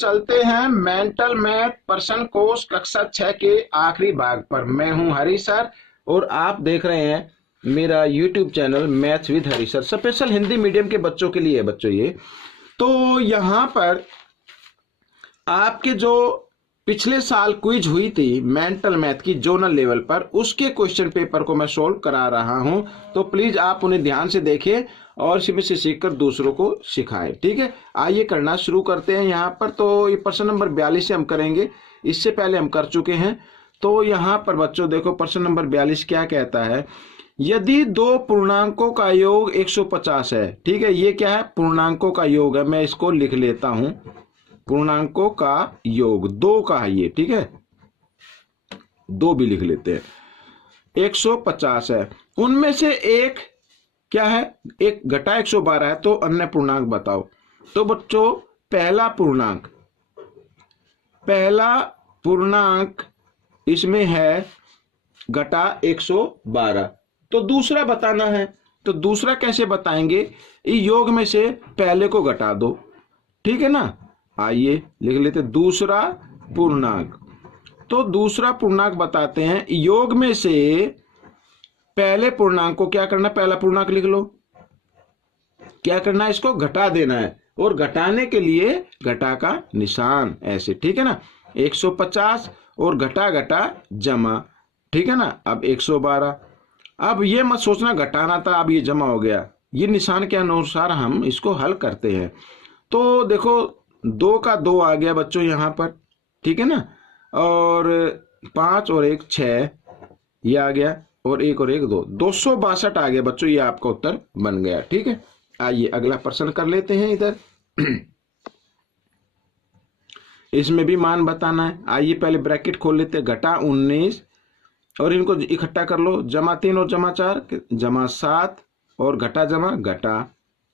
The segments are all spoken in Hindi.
चलते हैं मेंटल मैथ पर्सन कोर्स कक्षा 6 के आखिरी भाग पर। मैं हूं हरी सर और आप देख रहे हैं मेरा YouTube channel maths with Hari sir. Special Hindi medium के बच्चों के लिए है बच्चों ये। तो यहाँ पर आपके जो पिछले साल क्विज हुई थी मेंटल मैथ की जोनल लेवल पर, उसके क्वेश्चन पेपर को मैं सोल्व करा रहा हूं। तो प्लीज आप उन्हें ध्यान से देखिए और इसमें से सीखकर दूसरों को सिखाएं। ठीक है, आइए करना शुरू करते हैं। यहाँ पर तो ये प्रश्न नंबर 42 से हम करेंगे, इससे पहले हम कर चुके हैं। तो यहाँ पर बच्चों देखो प्रश्न नंबर 42 क्या कहता है, यदि दो पूर्णांकों का योग 150 है। ठीक है, ये क्या है, पूर्णांकों का योग है। मैं इसको लिख लेता हूं, पूर्णांकों का योग दो का है ये। ठीक है, दो भी लिख लेते हैं। 150 है, उनमें से एक क्या है, एक घटा 112 है, तो अन्य पूर्णांक बताओ। तो बच्चों पहला पूर्णांक इसमें है घटा 112, तो दूसरा बताना है। तो दूसरा कैसे बताएंगे, योग में से पहले को घटा दो। ठीक है ना, आइए लिख लेते दूसरा पूर्णांक। तो दूसरा पूर्णांक बताते हैं, योग में से पहले पूर्णांक को क्या करना, पहला पूर्णांक लिख लो, क्या करना है, इसको घटा देना है। और घटाने के लिए घटा का निशान ऐसे। ठीक है ना, 150 और घटा घटा जमा। ठीक है ना, अब 112। अब ये मत सोचना घटाना था, अब ये जमा हो गया। ये निशान के अनुसार हम इसको हल करते हैं। तो देखो 2 का 2 आ गया बच्चों यहाँ पर। ठीक है ना, और 5 और 1 6 ये आ गया, और 1 और 1 2, 262 आ गया बच्चों, ये आपका उत्तर बन गया। ठीक है, आइए अगला प्रश्न कर लेते हैं इधर। इसमें भी मान बताना है। आइए पहले ब्रैकेट खोल लेते हैं, घटा 19 और इनको इकट्ठा कर लो, जमा 3 और जमा 4 जमा 7 और घटा जमा घटा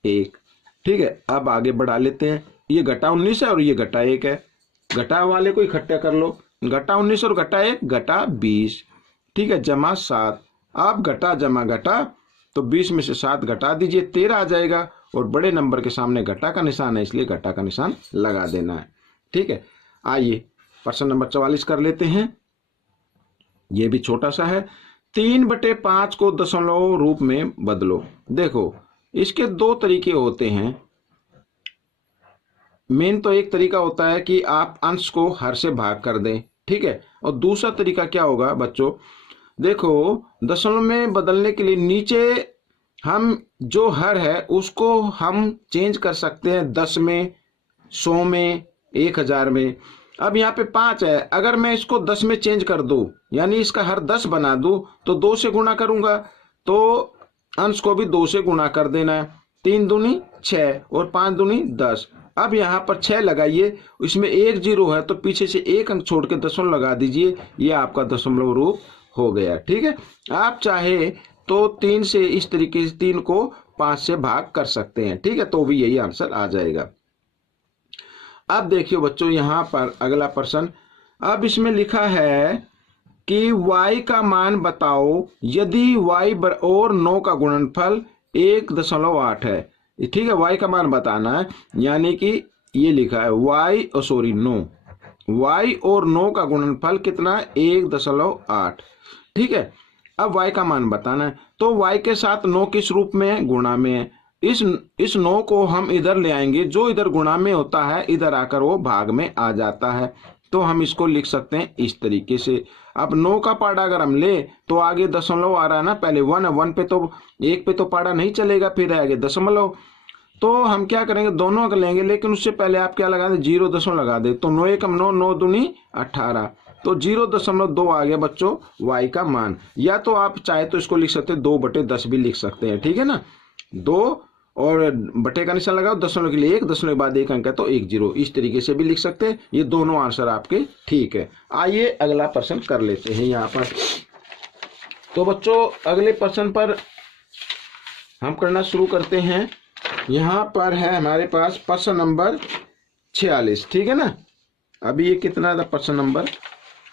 1। ठीक है, अब आगे बढ़ा लेते हैं। ये घटा 19 है और ये घटा 1 है, घटा वाले को इकट्ठा कर लो, घटा 19 और घटा 1 घटा 20। ठीक है, जमा 7। अब घटा जमा घटा, तो 20 में से 7 घटा दीजिए, 13 आ जाएगा। और बड़े नंबर के सामने घटा का निशान है, इसलिए घटा का निशान लगा देना है। ठीक है, आइए प्रश्न नंबर 44 कर लेते हैं। ये भी छोटा सा है, 3/5 को दशमलव रूप में बदलो। देखो इसके दो तरीके होते हैं। मेन तो एक तरीका होता है कि आप अंश को हर से भाग कर दें। ठीक है, और दूसरा तरीका क्या होगा बच्चों, देखो दशमलव में बदलने के लिए नीचे हम जो हर है उसको हम चेंज कर सकते हैं 10 में, 100 में, 1000 में। अब यहाँ पे 5 है, अगर मैं इसको 10 में चेंज कर दूं, यानी इसका हर 10 बना दूं, तो 2 से गुणा करूंगा, तो अंश को भी 2 से गुणा कर देना है। 3 दूनी 6 और 5 दूनी 10। अब यहाँ पर 6 लगाइए, इसमें 1 0 है, तो पीछे से 1 अंक छोड़ के दशमलव लगा दीजिए, ये आपका दशमलव रूप हो गया। ठीक है, आप चाहे तो 3 से इस तरीके से 3 को 5 से भाग कर सकते हैं। ठीक है, तो भी यही आंसर आ जाएगा। अब देखिए बच्चों यहाँ पर अगला प्रश्न, अब इसमें लिखा है कि y का मान बताओ यदि y और 9 का गुणनफल 1.8 है। ठीक है, y का मान बताना है, यानी कि ये लिखा है y और 9 का गुणनफल कितना है, 1.8। ठीक है, अब y का मान बताना है। तो y के साथ 9 किस रूप में है, गुणा में है। इस 9 को हम इधर ले आएंगे, जो इधर गुणा में होता है इधर आकर वो भाग में आ जाता है। तो हम इसको लिख सकते हैं इस तरीके से। अब 9 का पाड़ा अगर हम ले तो आगे दशमलव आ रहा है ना, पहले 1 है, 1 पे तो 1 पे तो पाड़ा नहीं चलेगा, फिर आगे दशमलव। तो हम क्या करेंगे, दोनों का लेंगे, लेकिन उससे पहले आप क्या लगा दे, 0 दशमलव लगा दे। तो 9 1 9, 9 दूनी 18, तो 0.2 आ गया बच्चों y का मान। या तो आप चाहे तो इसको लिख सकते हैं 2/10 भी लिख सकते हैं। ठीक है ना, 2 और बटे का निशान लगाओ, दशमलव के लिए 1, दशमलव के बाद 1 अंक है तो 1 0, इस तरीके से भी लिख सकते हैं। ये दोनों आंसर आपके ठीक है। आइए अगला प्रश्न कर लेते हैं यहाँ पर। तो बच्चों अगले प्रश्न पर हम करना शुरू करते हैं। यहाँ पर है हमारे पास प्रश्न नंबर 46। ठीक है ना, अभी ये कितना था प्रश्न नंबर,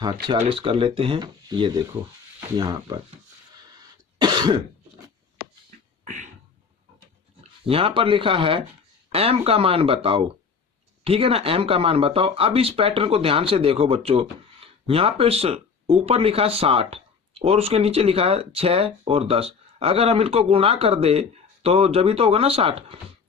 हाँ 46 कर लेते हैं। ये देखो यहाँ पर यहाँ पर लिखा है m का मान बताओ। ठीक है ना, m का मान बताओ। अब इस पैटर्न को ध्यान से देखो बच्चों, यहाँ पे ऊपर लिखा 60 और उसके नीचे लिखा है 6 और 10। अगर हम इनको गुणा कर दे तो जब ही तो होगा ना 60।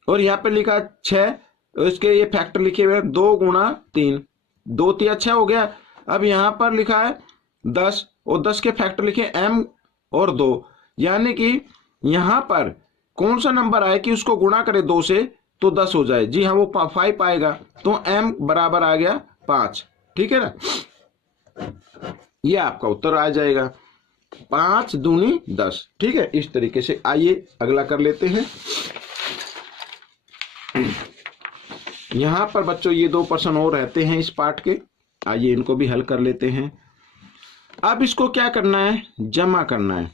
और यहाँ पे लिखा 6, इसके ये फैक्टर लिखे हुए 2 गुणा 3, 2 तिया 6 हो गया। अब यहाँ पर लिखा है 10 और 10 के फैक्टर लिखे m और 2, यानी कि यहाँ पर कौन सा नंबर आए कि उसको गुणा करे 2 से तो 10 हो जाए। जी हाँ, वो 5 आएगा, तो m बराबर आ गया 5। ठीक है ना, ये आपका उत्तर आ जाएगा 5 दूनी 10। ठीक है, इस तरीके से। आइए अगला कर लेते हैं। यहाँ पर बच्चों ये 2 प्रश्न और रहते हैं इस पाठ के, आइए इनको भी हल कर लेते हैं। अब इसको क्या करना है, जमा करना है।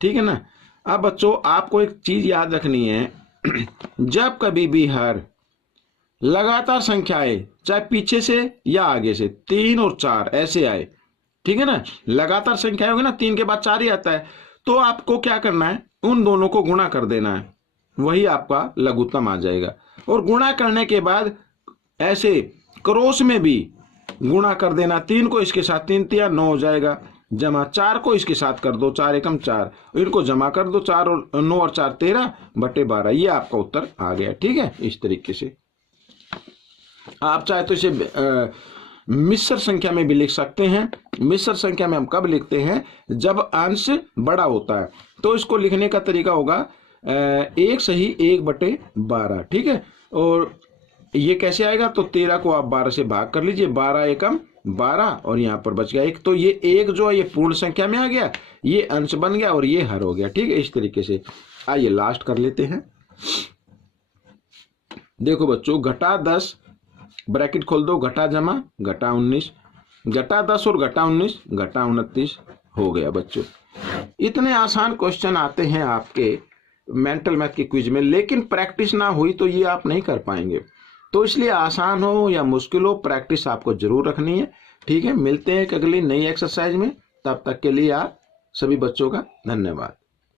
ठीक है ना। अब बच्चों आपको एक चीज याद रखनी है, जब कभी भी हर लगातार संख्याएं, चाहे पीछे से या आगे से, 3 और 4 ऐसे आए, ठीक है ना, लगातार संख्याएं होगी ना, 3 के बाद 4 ही आता है, तो आपको क्या करना है, उन दोनों को गुणा कर देना है, वही आपका लघुत्तम आ जाएगा। और गुणा करने के बाद ऐसे क्रॉस में भी गुणा कर देना, 3 को इसके साथ 3 तिया 9 हो जाएगा, जमा 4 को इसके साथ कर दो, 4 एकम 4, इनको जमा कर दो, 4 और 9 और 4 13/12, ये आपका उत्तर आ गया। ठीक है, इस तरीके से आप चाहे तो इसे मिश्र संख्या में भी लिख सकते हैं। मिश्र संख्या में हम कब लिखते हैं, जब अंश बड़ा होता है, तो इसको लिखने का तरीका होगा 1 सही 1/12। ठीक है, और ये कैसे आएगा, तो 13 को आप 12 से भाग कर लीजिए, 12 एकम 12 और यहाँ पर बच गया 1, तो ये 1 जो है ये पूर्ण संख्या में आ गया, ये अंश बन गया और ये हर हो गया। ठीक है, इस तरीके से। आइए लास्ट कर लेते हैं। देखो बच्चों, घटा 10 ब्रैकेट खोल दो, घटा जमा घटा 19, घटा 10 और घटा 19 घटा 29 हो गया बच्चों। इतने आसान क्वेश्चन आते हैं आपके मेंटल मैथ के क्विज में, लेकिन प्रैक्टिस ना हुई तो ये आप नहीं कर पाएंगे। तो इसलिए आसान हो या मुश्किल हो, प्रैक्टिस आपको जरूर रखनी है। ठीक है, मिलते हैं एक अगली नई एक्सरसाइज में, तब तक के लिए आप सभी बच्चों का धन्यवाद।